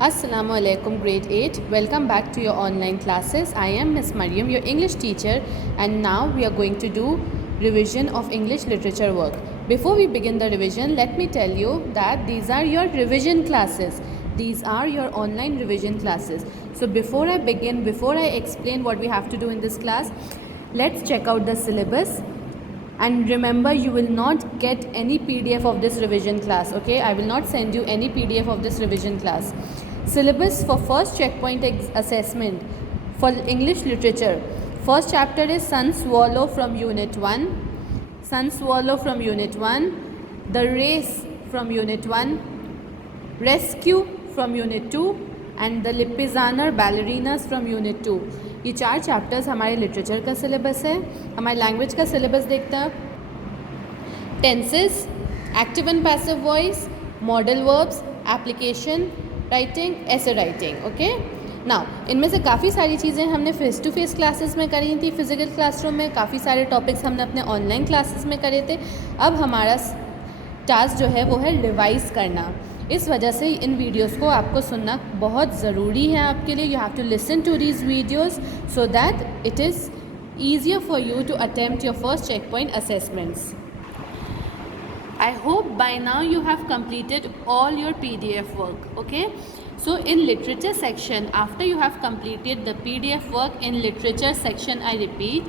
Assalamu alaikum grade 8. Welcome back to your online classes. I am Miss Mariam, your English teacher, and now we are going to do revision of English literature work. Before we begin the revision, let me tell you that these are your revision classes. These are your online revision classes. So before I begin, before I explain what we have to do in this class, let's check out the syllabus. And remember, you will not get any PDF of this revision class, okay? I will not send you any PDF of this revision class. Syllabus for first checkpoint assessment for English literature. First chapter is Sun Swallow from Unit 1. Sun Swallow from Unit 1. The Race from Unit 1. Rescue from Unit 2. And the Lipizzaner Ballerinas from Unit 2. ये 4 chapters हमारे literature का syllabus है. हमारे language का syllabus देखते हैं. Tenses, active and passive voice, modal verbs, application writing, ऐसे writing. Okay, now इनमें से काफ़ी सारी चीज़ें हमने फेस टू फेस क्लासेस में करी थी, फिजिकल क्लासरूम में. काफ़ी सारे टॉपिक्स हमने अपने ऑनलाइन क्लासेस में करे थे. अब हमारा टास्क जो है वो है रिवाइज़ करना. इस वजह से इन वीडियोस को आपको सुनना बहुत ज़रूरी है आपके लिए. You have to listen to these videos so that it is easier for you to attempt your first check point assessments. I hope by now you have completed all your PDF work. Okay, so in literature section, after you have completed the PDF work in literature section, I repeat,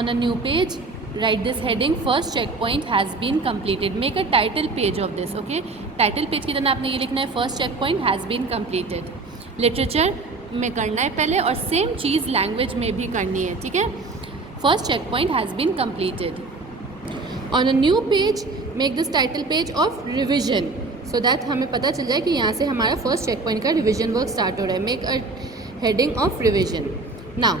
on a new page, write this heading: first checkpoint has been completed. Make a title page of this. Okay, title page की तरह आपने ये लिखना है, first checkpoint has been completed. literature में करना है पहले, और सेम चीज़ लैंग्वेज में भी करनी है. ठीक है, first checkpoint has been completed. On a new page, make this title page of revision so that हमें पता चल जाए कि यहाँ से हमारा फर्स्ट चेक पॉइंट का रिविजन वर्क स्टार्ट हो रहा है. Make a heading of revision. Now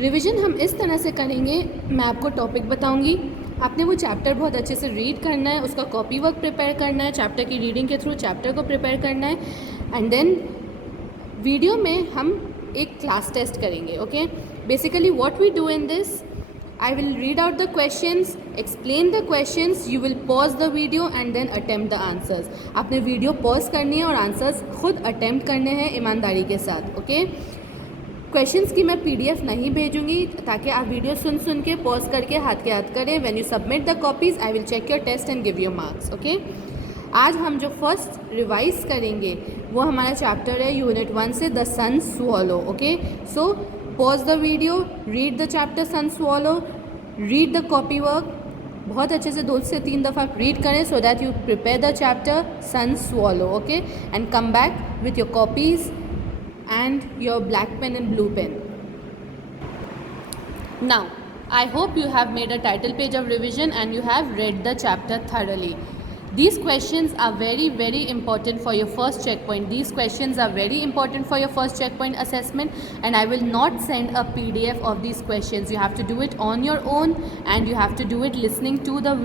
revision हम इस तरह से करेंगे, मैं आपको टॉपिक बताऊंगी, आपने वो चैप्टर बहुत अच्छे से रीड करना है, उसका कॉपी वर्क प्रिपेयर करना है, चैप्टर की रीडिंग के थ्रू चैप्टर को प्रिपेयर करना है, एंड देन वीडियो में हम एक क्लास टेस्ट करेंगे. Okay, basically what we do in this, I will read out the questions, explain the questions, you will pause the video and then attempt the answers. आपने video pause करनी है और answers खुद attempt करने हैं ईमानदारी के साथ. ओके, क्वेश्चंस की मैं PDF नहीं भेजूंगी ताकि आप वीडियो सुन सुन के पॉज करके हाथ के हाथ करें. When you submit the copies I will check your test and give you marks. Okay, आज हम जो फर्स्ट रिवाइज करेंगे वो हमारा चैप्टर है यूनिट 1 से the sun swallow. Okay, so pause the video, read the chapter Sun Swallow, read the copy work. बहुत अच्छे से 2 से 3 दफ़ा रीड करें so that you prepare the chapter Sun Swallow. Okay, and come back with your copies and your black pen and blue pen. Now I hope you have made a title page of revision and you have read the chapter thoroughly. These questions are very important for your first checkpoint. These questions are very important for your first checkpoint assessment, and I will not send a PDF of these questions. You have to do it on your own and you have to do it listening to the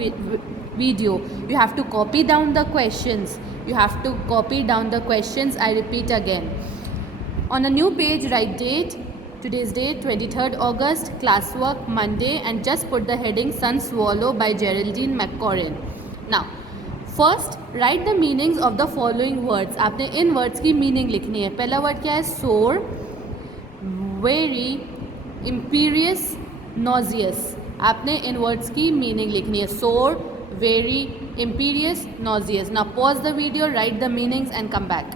video. You have to copy down the questions. You have to copy down the questions. I repeat again. On a new page, write date. Today's date 23rd August, classwork Monday, and just put the heading Sun Swallow by Geraldine McCorrin. Now first right the meanings of the following words. आपने इन words की meaning लिखनी है. पहला word क्या है? Sore, very, imperious, नॉजियस. आपने इन words की meaning लिखनी है. Sore, very, imperious, nauseous. Now pause the video, write the meanings and come back.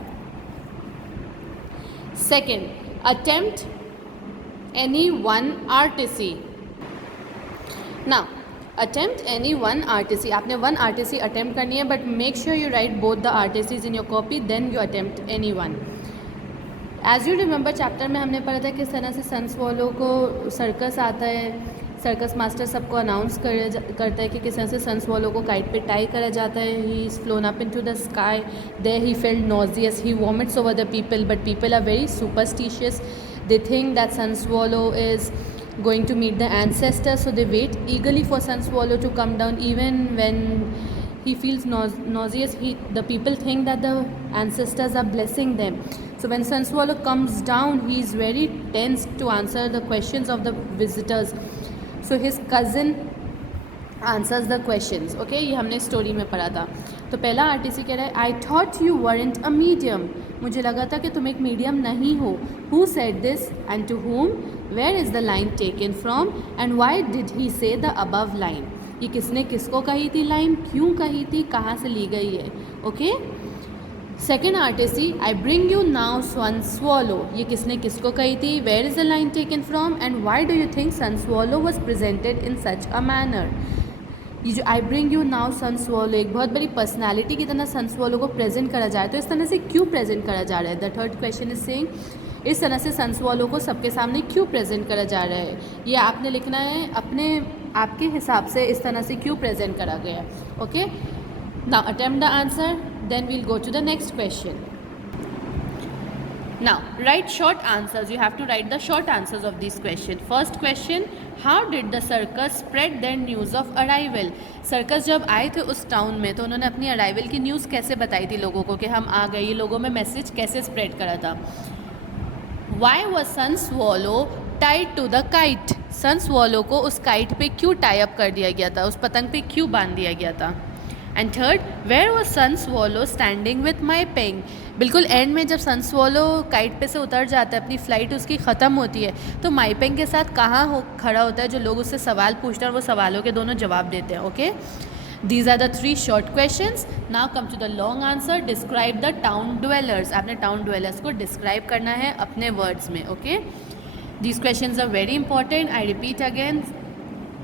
Second, attempt any one RTC. नाउ attempt any one RTC. आपने one RTC attempt करनी है, but make sure you write both the RTCs in your copy, then you attempt any one. As you remember, chapter में हमने पढ़ा था किस तरह से सन स्वॉलो को सर्कस आता है, सर्कस मास्टर सबको अनाउंस करता है कि किस तरह से सन स्वॉलो को काइट पे टाई करा जाता है. He is flown up into the sky. There he felt nauseous. He vomits over the people, but people are very superstitious. They think that sun swallow is going to meet the ancestors, so they wait eagerly for Sun Swallow to come down. Even when he feels nauseous, the people think that the ancestors are blessing them. So when Sun Swallow comes down, he is very tense to answer the questions of the visitors. So his cousin answers the questions. Okay, ये हमने story में पढ़ा था. तो पहला RTC कह रहा है I thought you weren't a medium, मुझे लगा था कि तुम एक मीडियम नहीं हो। Who said this and to whom, where is the line taken from and why did he say the above line, ये किसने किसको कही थी लाइन, क्यों कही थी, कहाँ से ली गई है। ओके, second RTC I bring you now sun swallow, ये किसने किसको कही थी, where is the line taken from and why do you think sun swallow was presented in such a manner. ये जो I bring you now sun swallow एक बहुत बड़ी पर्सनालिटी की तरह सन स्वॉलो को प्रेजेंट करा जाए, तो इस तरह से क्यों प्रेजेंट करा जा रहा है। The third question is saying इस तरह से सन स्वॉलो को सबके सामने क्यों प्रेजेंट करा जा रहा है, ये आपने लिखना है अपने आपके हिसाब से इस तरह से क्यों प्रेजेंट करा गया। Okay, now attempt the answer, then we'll go to the next question. Now write short answers. You have to write the short answers of this question. First question, how did the circus spread their news of arrival? Circus जब आए थे उस town में तो उन्होंने अपनी arrival की news कैसे बताई थी लोगों को कि हम आ गए, ये लोगों में मैसेज कैसे स्प्रेड करा था। Why was sun swallow tied to the kite? Sun swallow को उस काइट पे क्यों टाई अप कर दिया गया था, उस पतंग पे क्यों बांध दिया गया था। And third, where was sun swallow standing with my pang? बिल्कुल एंड में जब सन स्वॉलो काइट पे से उतर जाता है, अपनी फ़्लाइट उसकी ख़त्म होती है, तो माई पेंग के साथ कहाँ खड़ा होता है, जो लोग उससे सवाल पूछते हैं और वो सवालों के दोनों जवाब देते हैं। Okay, these are the 3 short questions. Now come to the long answer. Describe the town dwellers, आपने टाउन ड्वेलर्स को डिस्क्राइब करना है अपने वर्ड्स में। Okay, these questions are very important. I repeat again,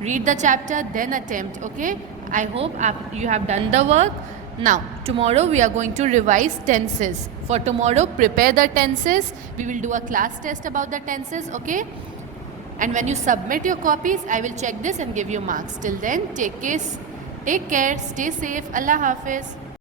read the chapter then attempt. Okay, I hope you have done the work. Now tomorrow we are going to revise tenses. For tomorrow prepare the tenses, we will do a class test about the tenses. Okay, and when you submit your copies I will check this and give you marks. Till then, take care, stay safe. Allah Hafiz.